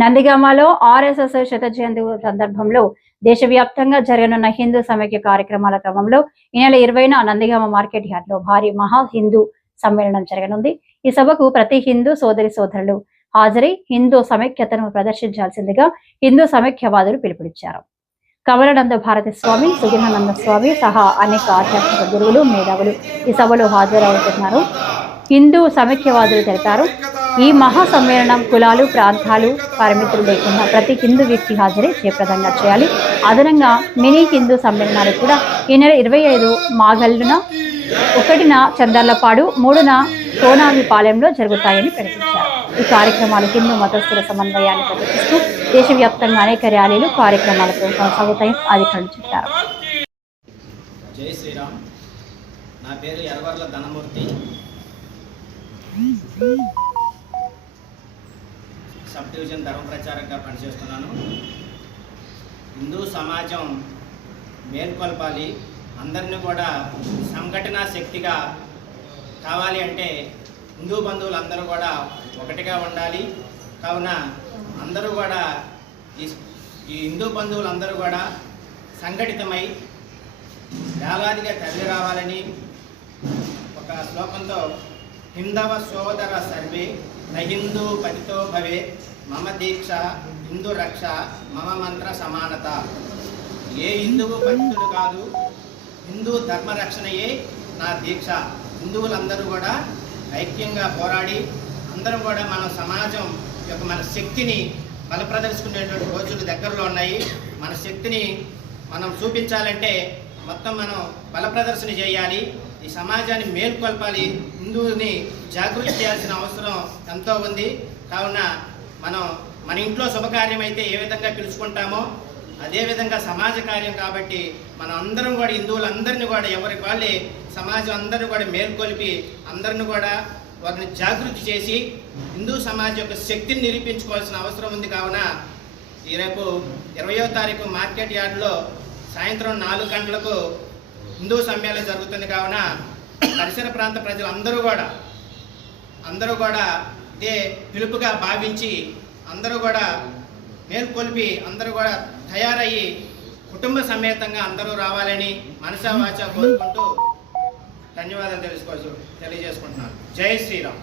నందిగామలో RSS శత జయంతి సందర్భంలో దేశవ్యాప్తంగా జరగనున్న హిందూ సమైక్య కార్యక్రమాల క్రమంలో ఈ నెల 20న నందిగామ మార్కెట్ యార్డ్లో భారీ మహా హిందూ సమ్మేళనం జరగనుంది. ఈ సభకు ప్రతి హిందూ సోదరులు హాజరై హిందూ సమైక్యతను ప్రదర్శించాల్సిందిగా హిందూ సమైక్యవాదులు పిలుపునిచ్చారు. కమలానంద భారతి స్వామి, సుజనానంద స్వామి సహా అనేక ఆధ్యాత్మిక గురువులు, మేధావులు ఈ సభలో హాజరవుతున్నారు. హిందూ సమైక్యవాదులు తెలిపారు, ఈ మహా సమ్మేళనం కులాలు, ప్రాంతాలు పరిమితులు లేకుండా ప్రతి హిందూ వ్యక్తి హాజరై జయప్రదంగా చేయాలి. అదనంగా మినీ హిందూ సమ్మేళనాలు కూడా ఈ నెల 25 మాగల్లున, 1న చందర్లపాడు, 3న కోనామిపాలెంలో జరుగుతాయని ప్రకటించారు. ఈ కార్యక్రమాలు హిందూ మతస్థుల సమన్వయాన్ని ప్రదర్శిస్తూ దేశవ్యాప్తంగా అనేక ర్యాలీలు, కార్యక్రమాలతో కొనసాగుతాయని అధికారులు చెప్పారు. జై శ్రీరామ్. నా పేరు ఎర్వర్ల ధనమూర్తి. సబ్ డివిజన్ ధర్మ ప్రచారంగా పనిచేస్తున్నాను. హిందూ సమాజం మేల్కొల్పాలి, అందరినీ కూడా సంఘటనా శక్తిగా కావాలి అంటే హిందూ బంధువులు అందరూ కూడా ఒకటిగా ఉండాలి. కావున అందరూ కూడా ఈ హిందూ బంధువులు అందరూ కూడా సంఘటితమై వేలాదిగా తరలి రావాలని ఒక శ్లోకంతో హిందవ సోదర సర్వే నహిందూ పతితో భవే మమ దీక్ష హిందూ రక్ష మమ మంత్ర సమానత. ఏ హిందువు పతితుడు కాదు, హిందూ ధర్మరక్షణయే నా దీక్ష. హిందువులందరూ కూడా ఐక్యంగా పోరాడి అందరం కూడా మన సమాజం యొక్క మన శక్తిని బలప్రదర్శించుకునేటువంటి రోజులు దగ్గరలో ఉన్నాయి. మన శక్తిని మనం చూపించాలంటే మొత్తం మనం బలప్రదర్శన చేయాలి. ఈ సమాజాన్ని మేల్కొల్పాలి, హిందువుని జాగృతి చేయాల్సిన అవసరం ఎంతో ఉంది. కావున మన ఇంట్లో శుభకార్యం అయితే ఏ విధంగా పిలుచుకుంటామో అదేవిధంగా సమాజ కార్యం కాబట్టి మనం అందరం కూడా హిందువులందరినీ కూడా ఎవరికి వాళ్ళే సమాజం అందరినీ కూడా మేల్కొల్పి అందరిని కూడా వారిని జాగృతి చేసి హిందూ సమాజం యొక్క శక్తిని నిరూపించుకోవాల్సిన అవసరం ఉంది. కావున ఈ రేపు 20వ తారీఖు మార్కెట్ యార్డ్లో సాయంత్రం 4 గంటలకు హిందూ సమ్మేళనం జరుగుతుంది. కావున పరిసర ప్రాంత ప్రజలు అందరూ కూడా ఇదే పిలుపుగా భావించి అందరూ కూడా మేల్కొల్పి అందరూ కూడా తయారయ్యి కుటుంబ సమేతంగా అందరూ రావాలని మనసా వాచా కోరుకుంటూ ధన్యవాదాలు తెలియజేసుకుంటున్నాను. జై శ్రీరామ్.